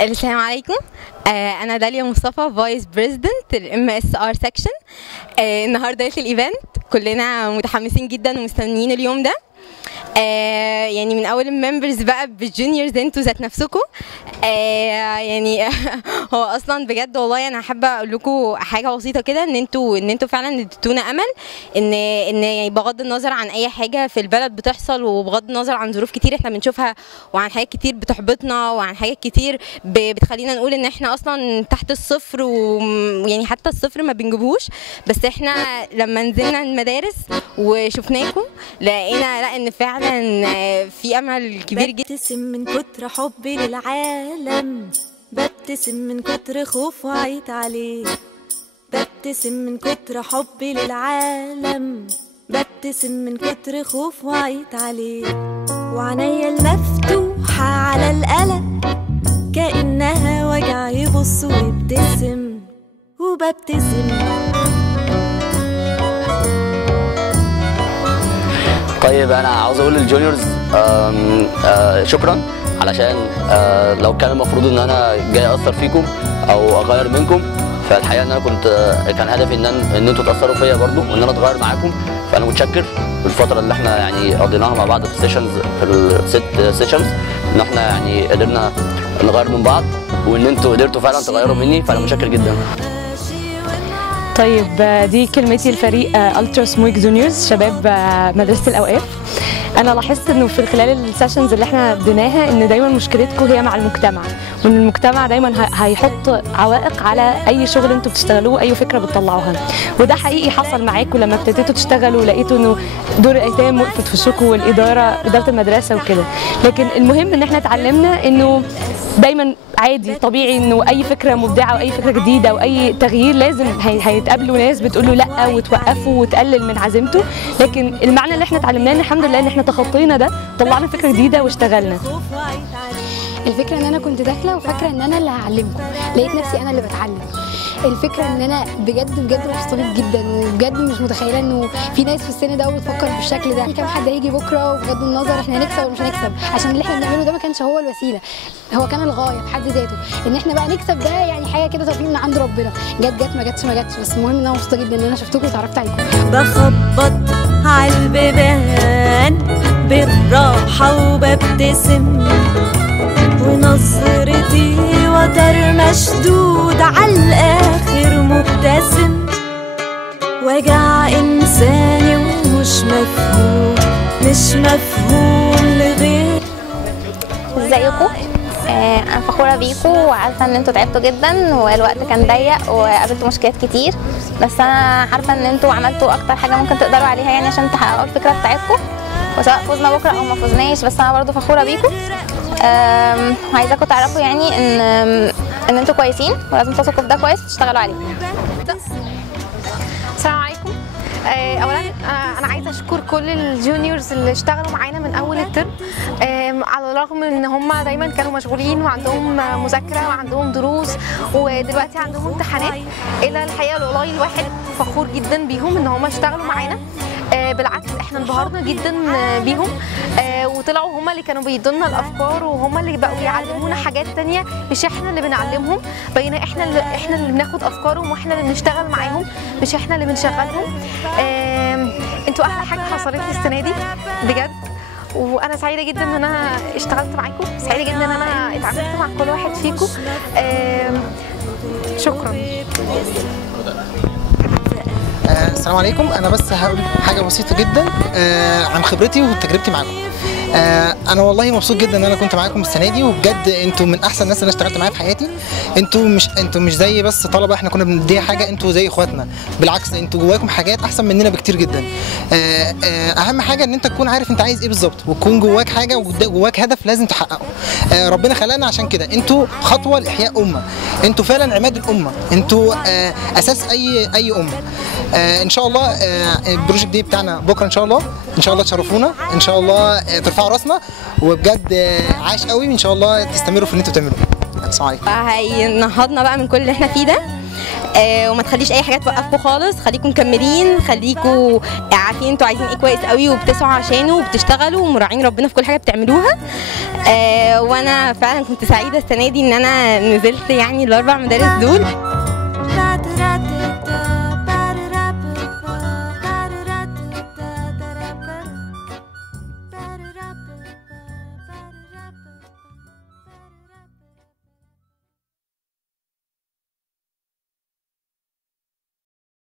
السلام عليكم. انا داليا مصطفى فايس بريزيدنت الام اس ار سكشن. النهارده في الايفنت كلنا متحمسين جدا ومستنيين اليوم ده. يعني من اول الممبرز بقى بالجونيورز انتوا ذات نفسكم. يعني هو اصلا بجد والله انا حابه اقول لكم حاجه بسيطه كده، ان انتوا فعلا اديتونا امل ان يعني بغض النظر عن اي حاجه في البلد بتحصل، وبغض النظر عن ظروف كتير احنا بنشوفها، وعن حاجات كتير بتحبطنا، وعن حاجات كتير بتخلينا نقول ان احنا اصلا تحت الصفر، ويعني حتى الصفر ما بنجيبهوش. بس احنا لما نزلنا المدارس وشفناكم لقينا لا ان فعلا في امل كبير جدا. ببتسم من كتر حبي للعالم، ببتسم من كتر خوف وعيت عليه، ببتسم من كتر حبي للعالم، ببتسم من كتر خوف وعيت عليه، وعنيا المفتوحة على القلق كأنها وجع يبص ويبتسم وببتسم. طيب انا عاوز اقول للجونيورز شكرا، علشان لو كان المفروض ان انا جاي اثر فيكم او اغير منكم، فالحقيقه ان انا كان هدفي ان انتوا تاثروا فيا برضو وان انا اتغير معاكم. فانا متشكر بالفتره اللي احنا يعني قضيناها مع بعض في السيشنز، في الست سيشنز، ان احنا يعني قدرنا نغير من بعض، وان انتوا قدرتوا فعلا تغيروا مني، فانا متشكر جدا. طيب دي كلمتي لفريق الترا سمويك جونيورز شباب مدرسه الاوقاف. انا لاحظت انه في خلال السيشنز اللي احنا اديناها ان دايما مشكلتكم هي مع المجتمع، وان المجتمع دايما هيحط عوائق على اي شغل انتوا بتشتغلوه، اي فكره بتطلعوها. وده حقيقي حصل معاكم لما ابتديتوا تشتغلوا، لقيتوا انه دور الايتام وقفت في وشكم، اداره المدرسه وكده. لكن المهم ان احنا اتعلمنا انه دايما عادي طبيعي انه اي فكره مبدعه واي فكره جديده واي تغيير لازم هيتقابلوا ناس بتقول له لا وتوقفوا وتقلل من عزيمته. لكن المعنى اللي احنا اتعلمناه ان الحمد لله ان احنا تخطينا ده، طلعنا فكره جديده واشتغلنا. الفكره ان انا كنت داخله وفاكره ان انا اللي هعلمكم، لقيت نفسي انا اللي بتعلم. الفكره ان انا بجد مبسوطه جدا، وبجد مش متخيله انه في ناس في السن ده بتفكر بالشكل ده. كام حد هيجي بكره، وبغض النظر احنا هنكسب ولا مش هنكسب، عشان اللي احنا بنعمله ده ما كانش هو الوسيله، هو كان الغايه في حد ذاته. ان احنا بقى نكسب ده يعني حاجه كده توفيق من عند ربنا، جت ما جاتش. بس المهم ان انا مبسوطه جدا ان انا شفتكم وتعرفت عليكم. بخبط على البيبان بالراحه وببتسم، ونظرتي وتر مشدود على الاخر مبتسم، وجع انساني ومش مفهوم لغير. ازيكم؟ انا فخوره بيكم وعارفه ان انتوا تعبتوا جدا والوقت كان ضيق وقابلتوا مشكلات كتير، بس انا عارفه ان انتوا عملتوا اكتر حاجه ممكن تقدروا عليها يعني عشان تحققوا الفكره بتاعتكم، وسواء فزنا بكره او ما فزناش بس انا برضو فخوره بيكم. عايزاكم تعرفوا يعني ان انتوا كويسين، ولازم تثقوا في ده كويس وتشتغلوا عليه. السلام عليكم. اولا انا عايزه اشكر كل الجونيورز اللي اشتغلوا معانا من اول الترم، على الرغم ان هم دايما كانوا مشغولين وعندهم مذاكره وعندهم دروس ودلوقتي عندهم امتحانات، الا الحقيقه والله الواحد فخور جدا بيهم ان هم اشتغلوا معانا. بالعكس احنا انبهرنا جدا بيهم، وطلعوا هم اللي كانوا بيدونا الافكار، وهم اللي بقوا بيعلمونا حاجات تانية مش احنا اللي بنعلمهم، بقينا احنا اللي بناخد افكارهم واحنا اللي بنشتغل معاهم مش احنا اللي بنشغلهم. انتوا احلى حاجه حصلت لي السنه دي بجد، وانا سعيده جدا ان انا اشتغلت معاكم، سعيده جدا ان انا اتعاملت مع كل واحد فيكم. شكرا. السلام عليكم. انا بس هقول حاجه بسيطه جدا عن خبرتي وتجربتي معاكم. انا والله مبسوط جدا ان انا كنت معاكم السنه دي، وبجد انتوا من احسن الناس اللي اشتغلت معاها في حياتي. انتوا مش زي بس طلبه احنا كنا بنديها حاجه، انتوا زي اخواتنا، بالعكس انتوا جواكم حاجات احسن مننا بكتير جدا. اهم حاجه ان انت تكون عارف انت عايز ايه بالظبط، وتكون جواك حاجه وجواك هدف لازم تحققه. ربنا خلقنا عشان كده. انتوا خطوه لاحياء امه، انتوا فعلا عماد الامه، انتوا اساس اي امه. ان شاء الله البروجكت دي بتاعنا بكره ان شاء الله تشرفونا، ان شاء الله ترفعوا راسنا، وبجد عاش قوي، ان شاء الله تستمروا في اللي انتوا بتعملوه. السلام عليكم. هينهضنا بقى من كل اللي احنا فيه ده. وما تخليش اي حاجه توقفكم خالص، خليكم مكملين، خليكم عارفين انتوا عايزين ايه كويس قوي وبتسعوا عشانه وبتشتغلوا ومراعين ربنا في كل حاجه بتعملوها. وانا فعلا كنت سعيده السنه دي ان انا نزلت يعني ال4 مدارس دول.